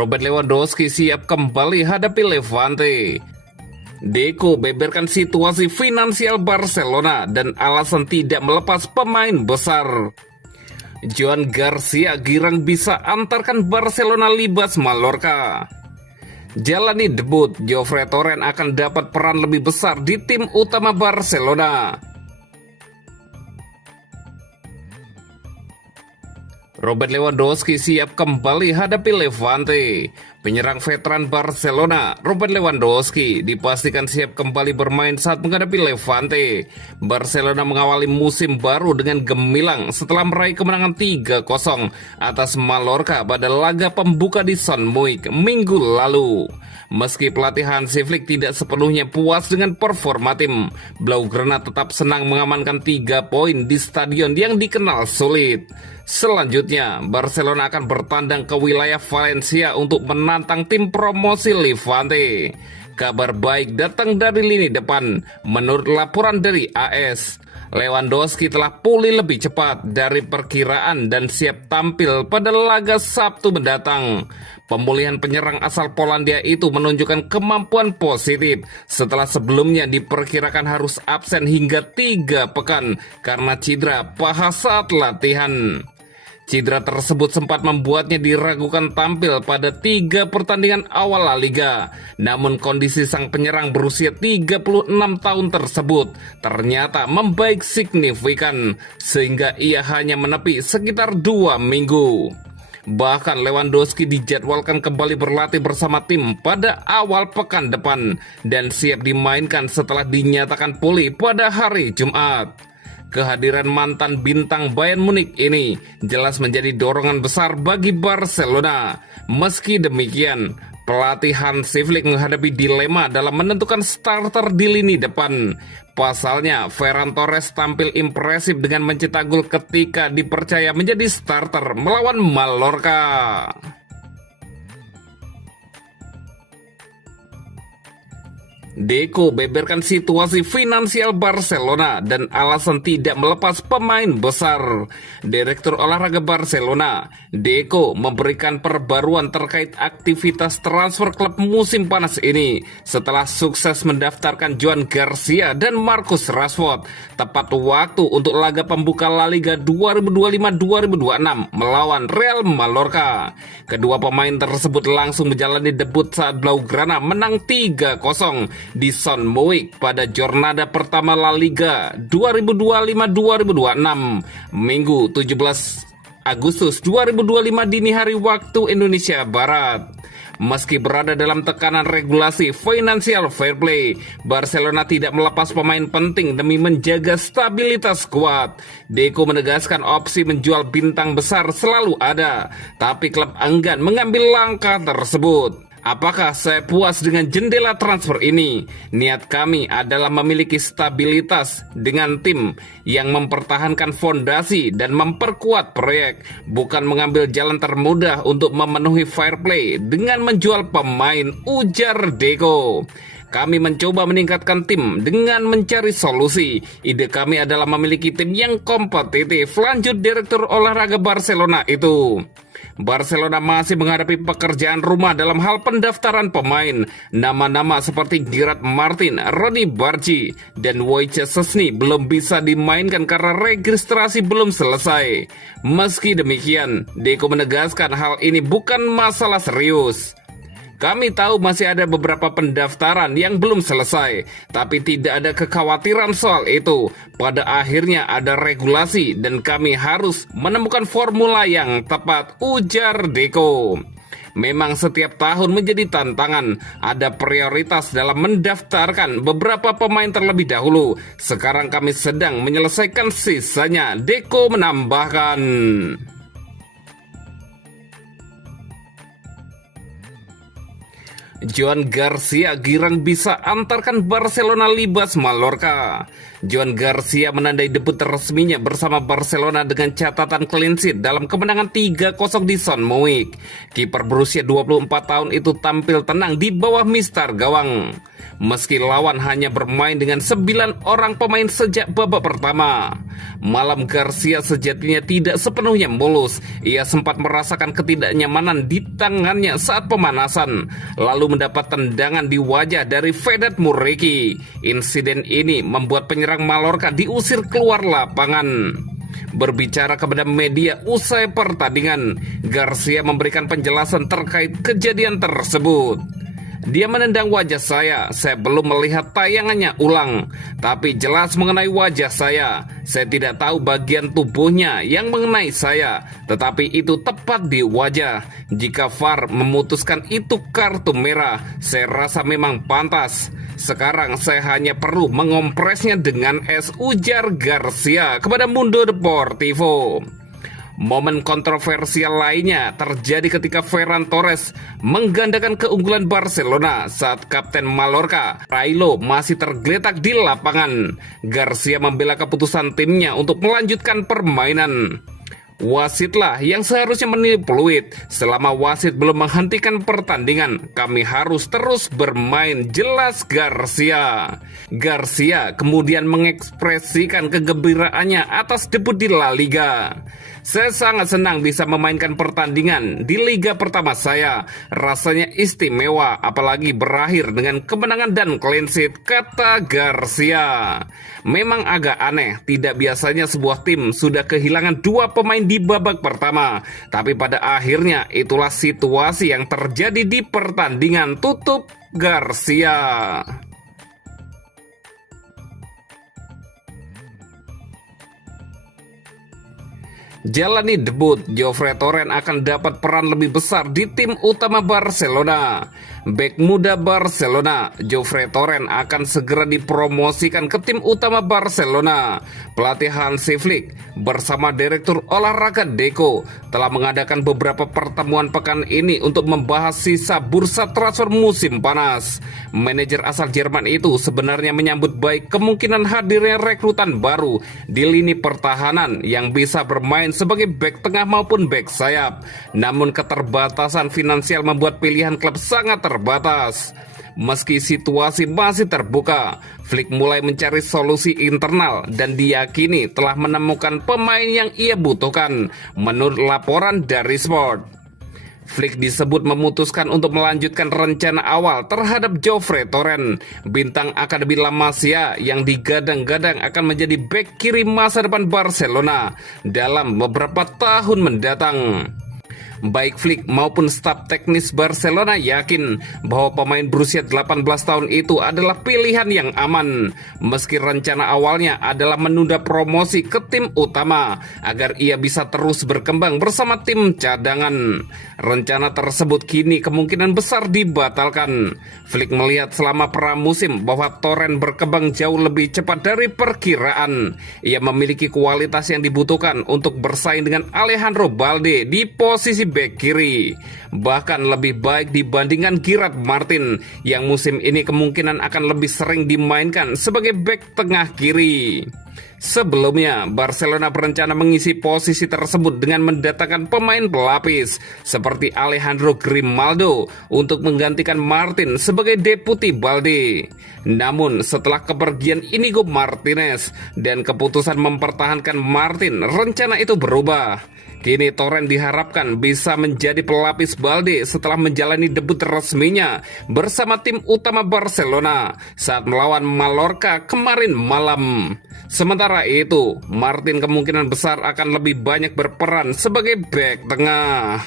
Robert Lewandowski siap kembali hadapi Levante. Deco beberkan situasi finansial Barcelona dan alasan tidak melepas pemain besar. Joan Garcia girang bisa antarkan Barcelona libas Mallorca. Jalani debut, Jofre Torrent akan dapat peran lebih besar di tim utama Barcelona. Robert Lewandowski siap kembali hadapi Levante. Penyerang veteran Barcelona, Robert Lewandowski, dipastikan siap kembali bermain saat menghadapi Levante. Barcelona mengawali musim baru dengan gemilang setelah meraih kemenangan 3-0 atas Mallorca pada laga pembuka di Son Moix minggu lalu. Meski pelatih Hansi Flick tidak sepenuhnya puas dengan performa tim, Blaugrana tetap senang mengamankan 3 poin di stadion yang dikenal sulit. Selanjutnya, Barcelona akan bertandang ke wilayah Valencia untuk menantang tim promosi Levante. Kabar baik datang dari lini depan. Menurut laporan dari AS, Lewandowski telah pulih lebih cepat dari perkiraan dan siap tampil pada laga Sabtu mendatang. Pemulihan penyerang asal Polandia itu menunjukkan kemampuan positif setelah sebelumnya diperkirakan harus absen hingga 3 pekan karena cedera paha saat latihan. Cedera tersebut sempat membuatnya diragukan tampil pada 3 pertandingan awal La Liga. Namun kondisi sang penyerang berusia 36 tahun tersebut ternyata membaik signifikan, sehingga ia hanya menepi sekitar 2 minggu. Bahkan Lewandowski dijadwalkan kembali berlatih bersama tim pada awal pekan depan dan siap dimainkan setelah dinyatakan pulih pada hari Jumat. Kehadiran mantan bintang Bayern Munich ini jelas menjadi dorongan besar bagi Barcelona. Meski demikian, pelatih Hansi Flick menghadapi dilema dalam menentukan starter di lini depan. Pasalnya, Ferran Torres tampil impresif dengan mencetak gol ketika dipercaya menjadi starter melawan Mallorca. Deco beberkan situasi finansial Barcelona dan alasan tidak melepas pemain besar. Direktur olahraga Barcelona, Deco, memberikan perbaruan terkait aktivitas transfer klub musim panas ini setelah sukses mendaftarkan Joan Garcia dan Marcus Rashford tepat waktu untuk laga pembuka La Liga 2025-2026 melawan Real Mallorca. Kedua pemain tersebut langsung menjalani debut saat Blaugrana menang 3-0 di Son Moix pada jornada pertama La Liga 2025-2026 Minggu 17 Agustus 2025 dini hari waktu Indonesia Barat. Meski berada dalam tekanan regulasi financial fair play, Barcelona tidak melepas pemain penting demi menjaga stabilitas skuad. Deco menegaskan opsi menjual bintang besar selalu ada, tapi klub enggan mengambil langkah tersebut. Apakah saya puas dengan jendela transfer ini? Niat kami adalah memiliki stabilitas dengan tim yang mempertahankan fondasi dan memperkuat proyek, bukan mengambil jalan termudah untuk memenuhi fair play dengan menjual pemain, ujar Deco. Kami mencoba meningkatkan tim dengan mencari solusi. Ide kami adalah memiliki tim yang kompetitif, lanjut Direktur Olahraga Barcelona itu. Barcelona masih menghadapi pekerjaan rumah dalam hal pendaftaran pemain. Nama-nama seperti Gerard Martin, Ronny Bargi, dan Wojciech Szczesny belum bisa dimainkan karena registrasi belum selesai. Meski demikian, Deco menegaskan hal ini bukan masalah serius. Kami tahu masih ada beberapa pendaftaran yang belum selesai, tapi tidak ada kekhawatiran soal itu. Pada akhirnya ada regulasi dan kami harus menemukan formula yang tepat, ujar Deco. Memang setiap tahun menjadi tantangan, ada prioritas dalam mendaftarkan beberapa pemain terlebih dahulu. Sekarang kami sedang menyelesaikan sisanya, Deco menambahkan. Joan Garcia girang bisa antarkan Barcelona libas Mallorca. Joan Garcia menandai debut resminya bersama Barcelona dengan catatan clean sheet dalam kemenangan 3-0 di Son Moix. Kiper berusia 24 tahun itu tampil tenang di bawah mister gawang. Meski lawan hanya bermain dengan 9 orang pemain sejak babak pertama. Malam Garcia sejatinya tidak sepenuhnya mulus. Ia sempat merasakan ketidaknyamanan di tangannya saat pemanasan, lalu mendapat tendangan di wajah dari Vedat Muriqi. Insiden ini membuat penyerang Mallorca diusir keluar lapangan. Berbicara kepada media usai pertandingan, Garcia memberikan penjelasan terkait kejadian tersebut. Dia menendang wajah saya belum melihat tayangannya ulang, tapi jelas mengenai wajah saya tidak tahu bagian tubuhnya yang mengenai saya, tetapi itu tepat di wajah. Jika VAR memutuskan itu kartu merah, saya rasa memang pantas. Sekarang saya hanya perlu mengompresnya dengan es, ujar Garcia kepada Mundo Deportivo. Momen kontroversial lainnya terjadi ketika Ferran Torres menggandakan keunggulan Barcelona saat kapten Mallorca, Railo, masih tergeletak di lapangan. Garcia membela keputusan timnya untuk melanjutkan permainan. Wasitlah yang seharusnya menilai peluit. Selama wasit belum menghentikan pertandingan, kami harus terus bermain, jelas Garcia. Garcia kemudian mengekspresikan kegembiraannya atas debut di La Liga. Saya sangat senang bisa memainkan pertandingan di liga pertama saya. Rasanya istimewa, apalagi berakhir dengan kemenangan dan clean sheet, kata Garcia. Memang agak aneh, tidak biasanya sebuah tim sudah kehilangan 2 pemain di babak pertama. Tapi pada akhirnya itulah situasi yang terjadi di pertandingan, tutup Garcia. Jalani debut, Jofre Torrent akan dapat peran lebih besar di tim utama Barcelona. Bek muda Barcelona, Jofre Torrent akan segera dipromosikan ke tim utama Barcelona. Pelatih Hansi Flick bersama Direktur Olahraga Deco telah mengadakan beberapa pertemuan pekan ini untuk membahas sisa bursa transfer musim panas. Manajer asal Jerman itu sebenarnya menyambut baik kemungkinan hadirnya rekrutan baru di lini pertahanan yang bisa bermain sebagai bek tengah maupun bek sayap. Namun keterbatasan finansial membuat pilihan klub sangat terbatas. Meski situasi masih terbuka, Flick mulai mencari solusi internal dan diyakini telah menemukan pemain yang ia butuhkan, menurut laporan dari Sport. Flick disebut memutuskan untuk melanjutkan rencana awal terhadap Jofre Torrent, bintang Akademi La Masia yang digadang-gadang akan menjadi bek kiri masa depan Barcelona dalam beberapa tahun mendatang. Baik Flick maupun staf teknis Barcelona yakin bahwa pemain berusia 18 tahun itu adalah pilihan yang aman. Meski rencana awalnya adalah menunda promosi ke tim utama agar ia bisa terus berkembang bersama tim cadangan. Rencana tersebut kini kemungkinan besar dibatalkan. Flick melihat selama pramusim bahwa Torrent berkembang jauh lebih cepat dari perkiraan. Ia memiliki kualitas yang dibutuhkan untuk bersaing dengan Alejandro Balde di posisi bek kiri, bahkan lebih baik dibandingkan Gerard Martin yang musim ini kemungkinan akan lebih sering dimainkan sebagai bek tengah kiri. Sebelumnya, Barcelona berencana mengisi posisi tersebut dengan mendatangkan pemain pelapis seperti Alejandro Grimaldo untuk menggantikan Martin sebagai deputi Balde. Namun, setelah kepergian Inigo Martinez dan keputusan mempertahankan Martin, rencana itu berubah. Kini Torrent diharapkan bisa menjadi pelapis Balde setelah menjalani debut resminya bersama tim utama Barcelona saat melawan Mallorca kemarin malam. Sementara itu, Martin kemungkinan besar akan lebih banyak berperan sebagai bek tengah.